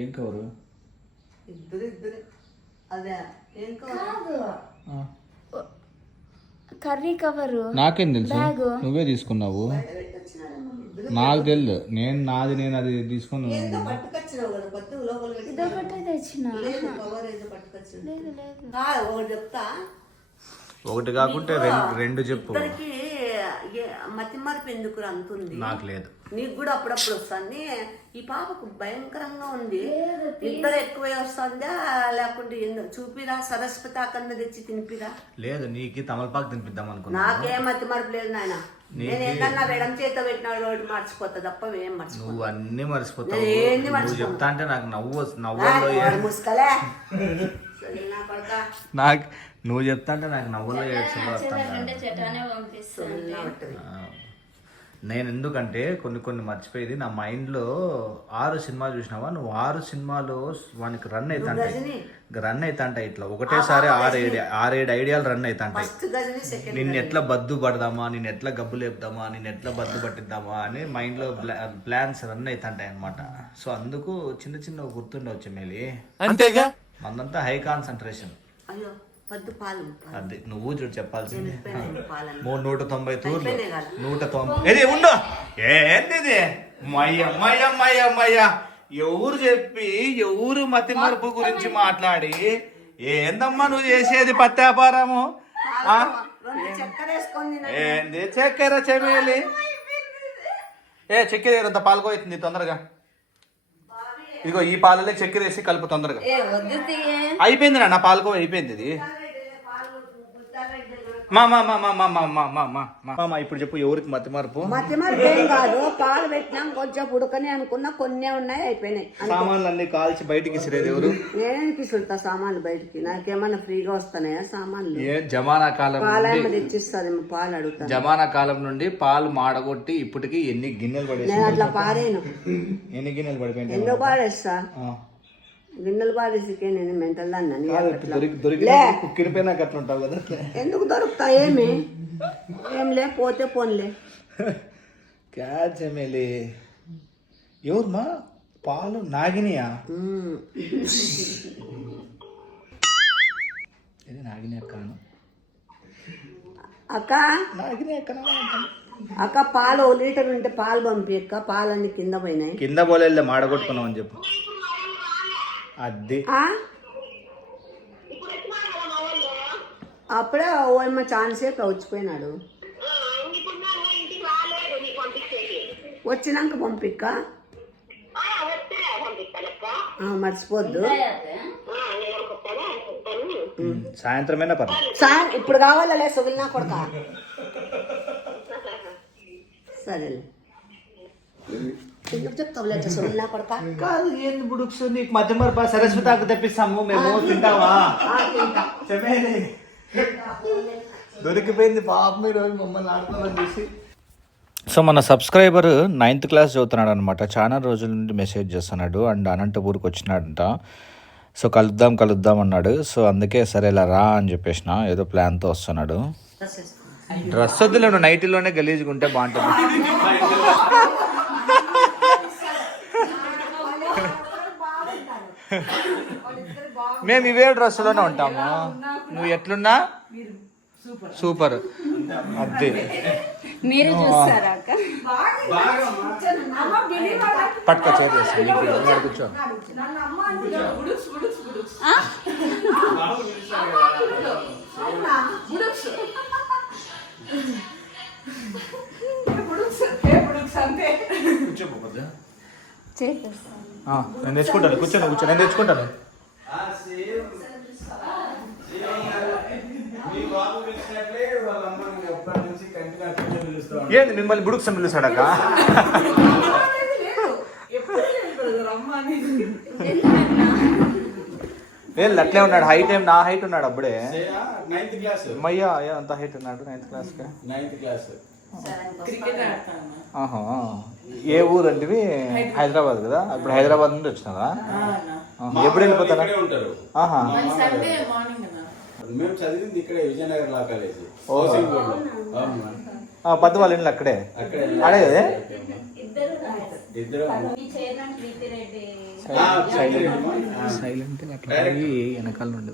ఏం కవరు? ఇద్దరు అదే ఏం కవరు? Curry cover. నాకేం తెలుసు, నువ్వే తీసుకున్నావు. నాకు తెలియదు. నేను అది తీసుకున్నాను. చెప్తా, ఒకటి కాకుంటే రెండు చెప్పు. మతి మార్పు ఎందుకు అంతుంది? నాకు లేదు. నీకు కూడా అప్పుడప్పుడు వస్తుంది. ఈ పాపకు భయంకరంగా ఉంది. ఇద్దరు ఎక్కువే వస్తుందా లేకుంటే చూపిరా, సరస్వతి ఆకన్నా తెచ్చి తినిపిరా. లేదు, నీకు తమలపాకు తినిపిద్దాం అనుకున్నా. నాకేం మతి మార్పు లేదు నాయన. నేను ఏదన్నా వెడం చేత పెట్టినాడు ఒకటి మర్చిపోతా తప్ప ఏం మర్చిపో. నువ్వు అన్ని మర్చిపోతావు. ఏంది నువ్వు చెప్తా అంటే నాకు నవ్వులో ముసుకలే నాకు నువ్వు చెప్తా అంటే నాకు నవ్వులో నేను ఎందుకంటే కొన్ని మర్చిపోయేది నా మైండ్లో. 6 సినిమా చూసినావా నువ్వు? 6 సినిమాలు వానికి రన్ అవుతాంటాయి ఇట్లా ఒకటేసారి 6-7 ఐడియాలు రన్ అవుతాంటాయి. నిన్ను ఎట్లా బద్దు పడదామా, నిన్ను ఎట్లా గబ్బు లేపుదామా, నిన్ను ఎట్లా బద్దు పట్టిద్దామా అని మైండ్లో ప్లాన్స్ రన్ అవుతాంటాయి అనమాట. సో అందుకు చిన్న గుర్తుండవచ్చు మేలి. అంతేగా మందంతా హై కాన్సన్ట్రేషన్. అది నువ్వు చూడు చెప్పాల్సింది. 190 తూర్లు 190. ఉండు, ఏంది మయ్య ఎవరు చెప్పి ఎవరు మతి మరుపు గురించి మాట్లాడి ఏందమ్మా నువ్వు చేసేది పత్యాపారము? ఏంది చక్కెర చెమేలి? చక్కెర అంత పాల్గొతుంది తొందరగా. ఇదిగో ఈ పాలలో చక్కెర వేసి కలుపు తొందరగా. అయిపోయింది నా పాలకో అయిపోయింది ఇది. మా ఇప్పుడు చెప్పు, ఎవరికి మతి మార్పు? మతి మార్పు ఏం కాదు. పాలు పెట్టినాం కొంచెం ఉడకని అనుకున్నా, కొన్ని ఉన్నాయి అయిపోయినాయి. సామాన్లు అన్ని కాల్చి బయటికి ఇసిరేది ఎవరు? నేనే తీసుకుంటా సామాన్లు బయటికి. నాకేమన్నా ఫ్రీగా వస్తున్నాయా సామాన్లు? జమానా కాలం పాలేమో తెచ్చిస్తుంది, పాలు అడుగుతా. జమానా కాలం నుండి పాలు మాడగొట్టి ఇప్పటికి ఎన్ని గిన్నెలు పడేసి. నేను అట్లా పారేను. ఎన్ని గిన్నెలు పడిపోయింది? ఎందుకు పాడేస్తా? గిన్నెలు పాడేసికే నేను మెంటల్ దాన్ని. కుక్కిరిపోయినాక అట్లా ఉంటావు కదా. ఎందుకు దొరుకుతా? ఏం లే, పోతే పోన్లే. క్యాచ్ ఎమ్మెల్యే ఎవరుమా? పాలు నాగినియా? ఇది నాగిని అక్కను. అక్క నాగిని అక్క పాలు 1 లీటర్ ఉంటే పాలు పంపి అక్క. పాలన్నీ కింద పోయినాయి. కింద పోలే మాడగొట్టుకున్నావు అని చెప్పు. అది అప్పుడే ఓయమ్మ ఛాన్సేపు వచ్చిపోయినాడు. వచ్చినాక పంపిక్క, మర్చిపోద్దు. సాయంత్రమైనా ఇప్పుడు కావాలలే సుగిలినా కొడక. సరేలే చెప్తావులే సుగిలినా కొడక. కాదు ఏంది బుడుక్స్ నీకు మధ్య మరప సరస్వతి ఆకు తెప్పిస్తాము మేము. తింటావా? దొరికిపోయింది పాప మీరు మమ్మల్ని ఆడుకోవాలని చూసి. సో మన సబ్స్క్రైబర్ 9th క్లాస్ చదువుతున్నాడు అనమాట. చాలా రోజుల నుండి మెసేజ్ చేస్తున్నాడు అండ్ అనంతపూర్కి వచ్చినాడంట. సో కలుద్దాం అన్నాడు. సో అందుకే సరే ఇలా రా అని చెప్పేసిన. ఏదో ప్లాన్తో వస్తున్నాడు. డ్రెస్ వద్దులే, నువ్వు నైటీలోనే గలీజ్గా ఉంటే బాగుంటుంది. మేము ఇవే డ్రెస్సులోనే ఉంటాము. నువ్వు ఎట్లున్నా సూపర్. అదే మీరు చూస్తారా అక్క? పట్టుకో చేసి కూర్చో. నేను తెచ్చుకుంటాను. కూర్చో నేను తెచ్చుకుంటాను. ఏంది మిమ్మల్ని బుడుక్స్ అని పిలుస్తాడక్క? వీళ్ళు అట్లే ఉన్నాడు. హైట్ ఏం నా హైట్ ఉన్నాడు అప్పుడే. 9th క్లాస్ మయ్యా అంత హైట్ ఉన్నాడు 9th క్లాస్. ఆహా, ఏ ఊరు అంటే? హైదరాబాద్ కదా. ఇప్పుడు హైదరాబాద్ నుండి వచ్చినావా? ఎప్పుడు వెళ్ళిపోతారా? ఆహా, మేము చదివింది ఇక్కడే విజయనగర్ లా కాలేజ్. పద్దు వాళ్ళ ఇల్లు అక్కడే. అడే కదా. ఇద్దరు ఈ చైర్మన్ ప్రీతి రెడ్డి సైలెంట్గా అట్లా పోయి వెనకాల నుండి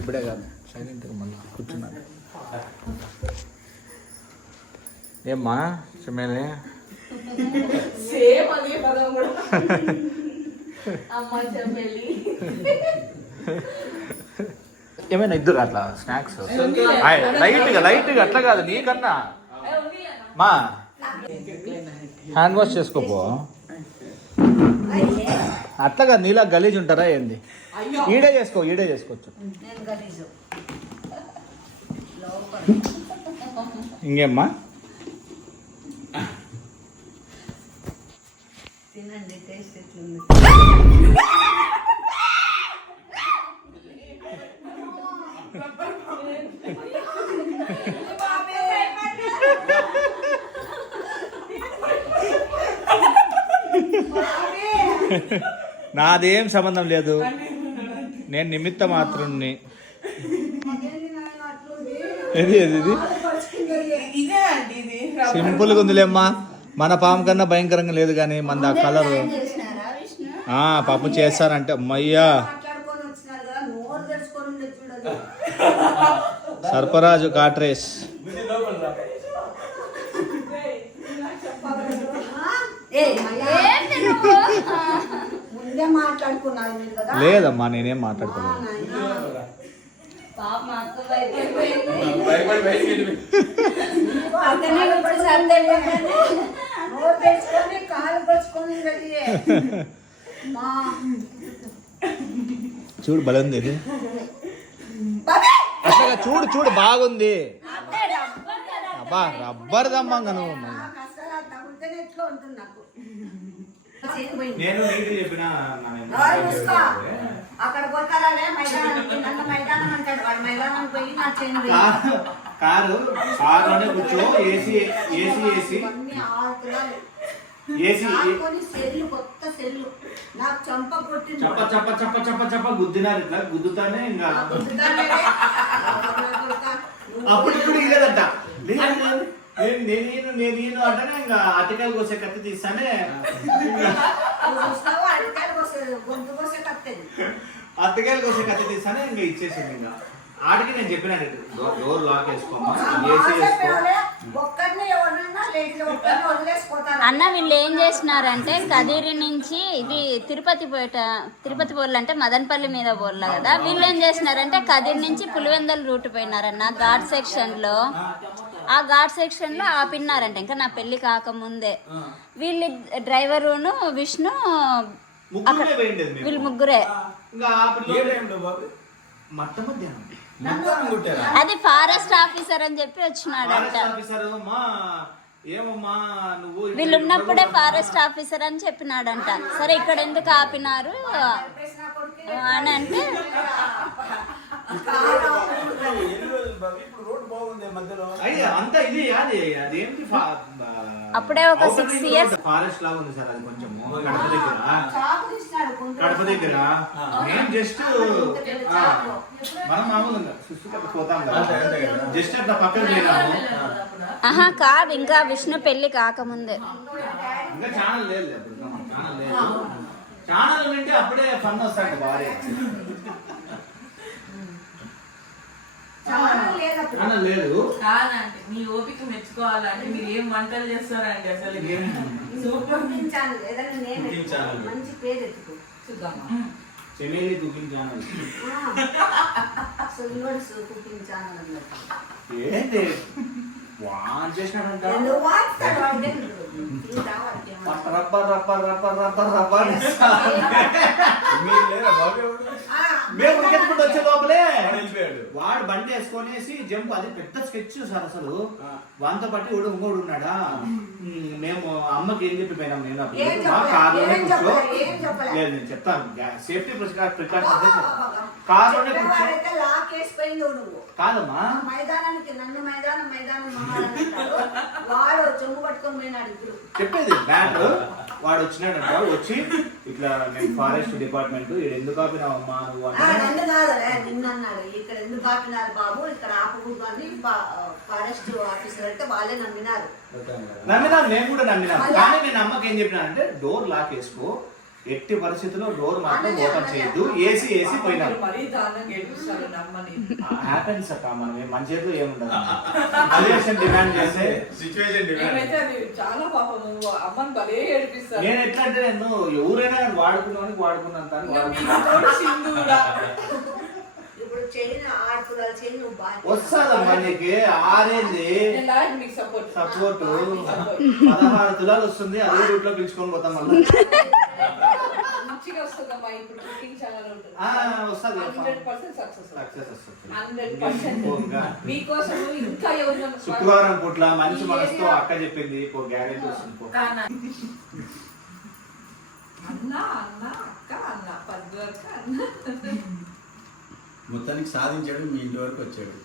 ఇప్పుడే కాదు సైలెంట్గా మళ్ళీ కూర్చున్నాను. ఏమ్మా చెమ్మేలే సేమ్ అదే పదం కూడా అమ్మ చెమ్మేలి ఏమైనా ఇద్దరు అట్లా స్నాక్స్ లైట్గా అట్లా కాదు నీకన్నా మా హ్యాండ్ వాష్ చేసుకోపో. అట్లా కాదు నీలా గలీజ్ ఉంటారా ఏంది? ఈడే చేసుకోవచ్చు. ఇంకేమ్మా తినండి, టేస్ట్ ఎట్లుంది? నాదేం సంబంధం లేదు, నేను నిమిత్త మాత్రుణ్ణి. ఇది సింపుల్గా ఉందిలేమ్మా, మన పాము కన్నా భయంకరంగా లేదు కానీ మన ఆ కలర్ పాపం చేస్తారంటే అమ్మయ్యా. సర్పరాజు కాట్రేస్ లేదమ్మా, నేనేం మాట్లాడుకోలేదు. చూడు బలంది ఇది, అసలు చూడు బాగుంది. అబ్బా రబ్బర్ దమ్మా నువ్వు. నేను చెప్పిన అక్కడ పోతాడే మైదానానికి, నన్ను మైదానం అంటాడు. వాడు మైదానం పోయి నా చేను కారులోనే కూర్చో. ఏసీ సెల్లు, కొత్త సెల్లు నాకు చంప కొట్టింది. చప్ప గుద్దినారు. ఇట్లా గుద్దుతానే ఇంకా అప్పుడు ఇప్పుడు ఇదేదంట. నేను అంటేనే ఇంకా అరటికాయలు కోసే కత్తి తీస్తానే. అరటికాయలు కోసే కత్తి తీస్తానే ఇంకా ఇచ్చేసింది. ఇంకా ఆడికి నేను చెప్పినాడు డోర్ లాక్ వేసుకోమా, ఏసీ అన్న. వీళ్ళు ఏం చేసినారంటే కదిరి నుంచి ఇది తిరుపతి బోర్లు అంటే మదనపల్లి మీద బోర్ల కదా. వీళ్ళు ఏం చేసినారంటే కదిరి నుంచి పులివెందల రూట్ పోయినారన్న. ఘాట్ సెక్షన్ లో ఆ ఘాట్ సెక్షన్ లో ఆపినారంట. ఇంకా నా పెళ్లి కాకముందే వీళ్ళు డ్రైవరును విష్ణు వీళ్ళు ముగ్గురే. అది ఫారెస్ట్ ఆఫీసర్ అని చెప్పి వచ్చినాడంట. వీళ్ళు ఉన్నప్పుడే ఫారెస్ట్ ఆఫీసర్ అని చెప్పినాడంట. సరే ఇక్కడ ఎందుకు ఆపినారు అని అంటే అప్పుడే ఒక 6 years ఫారెస్ట్ లాగా ఉంది సార్. అది కొంచెం కడప దగ్గర మేము జస్ట్ మనం మామూలుగా పోతాం కదా, జస్ట్ అట్లా పక్కన పోయినాము. ఆహా కాదు, ఇంకా విష్ణు పెళ్లి కాకముందే. ఇంకా ఛానల్ లేదు, ఛానల్ ఉంటే అప్పుడే ఫన్ వస్తాడు భారీ. లేదు కాదంటే మీ ఓపిక మెచ్చుకోవాలంటే మీరు ఏం వంటలు చేస్తారండి అసలు. మంచి పేరు ఎత్తుకో చూద్దామా. Chameli cooking channel. Cooking channel అన్నట్టు ఏంటి వాన్ చేసినాడంట. మేము క్రికెట్ వచ్చే లోపలే వాడు బండి వేసుకొనేసి జంప్. అది పెద్ద స్కెచ్ సార్ అసలు. వాంతో పాటు ఇంకోడు ఉన్నాడా. మేము అమ్మకి ఏం చెప్పిపోయినాం, నేను కార్లోనే కూర్చో. లేదు నేను చెప్తాను, సేఫ్టీ ప్రికాషన్స్ కార్లోనే కూర్చో. కాదమ్మా మైదానానికి నన్ను మైదానం వాడు చెంబు పట్టుకొని పోయినాడు. ఇప్పుడు చెప్పేది బ్యాట్ వాడు వచ్చినాడంట, వచ్చి ఇట్లా నేను ఫారెస్ట్ డిపార్ట్మెంట్ ఇక్కడ ఎందుకు ఆపినావమ్మా నువ్వు అంటే నన్ను కాదు నిన్న అన్నాడు, ఇక్కడ ఎందుకు ఆపినారు బాబు, ఇక్కడ ఆపకూడదు అని ఫారెస్ట్ ఆఫీసర్ అంటే వాళ్ళే నమ్మినారు. నమ్మినాను, నేను కూడా నమ్మినాను. కానీ నేను అమ్మకి ఏం చెప్పినా అంటే డోర్ లాక్ వేసుకో, ఎట్టి పరిస్థితుల్లో డోర్ మాత్రం ఓపెన్ చేయొద్దు, ఏసీ పోయినారు. మరీ దారుణంగా ఏడుస్తారు నమ్మని. హ్యాపెన్స్ అక్క, మనం మన చేతిలో ఏముండదు. అలిగేషన్ డిమాండ్ చేస్తే సిచ్యువేషన్ ఏమైతే అది చాలా పాపం అమ్మని భలే ఏడిపిస్తారు. నేను ఎట్లా అంటే నేను ఎవరైనా వాడుకున్నానికి వాడుకున్నంత అని ఇంకా వాడుకున్నా. మీ తోడు సింధు కూడా. ఇప్పుడు చేయని 6 తులాలు చేయని నువ్వు బాగా వస్తాదమ్మా నీకు ఆరేంది నేను లాస్ట్ మీకు సపోర్ట్. సపోర్ట్ 16 తులాలు వస్తుంది, అదే రూట్ లో పిలుచుకొని పోతాం మళ్ళీ. మంచిగా వస్తుందమ్మా ఇప్పుడు కుకింగ్ ఛానల్ ఉంటుంది. వస్తుంది 100% సక్సెస్. సక్సెస్ వస్తుంది. 100% మీకోసం ఇంకా ఎవరు శుక్రవారం పూట్ల మంచి మనసుతో అక్క చెప్పింది గ్యారెంటీ వస్తుంది పో. అన్న అన్న అక్క అన్న 10 వరకు అన్న. మొత్తానికి సాధించాడు, మీ ఇంటి వరకు వచ్చాడు.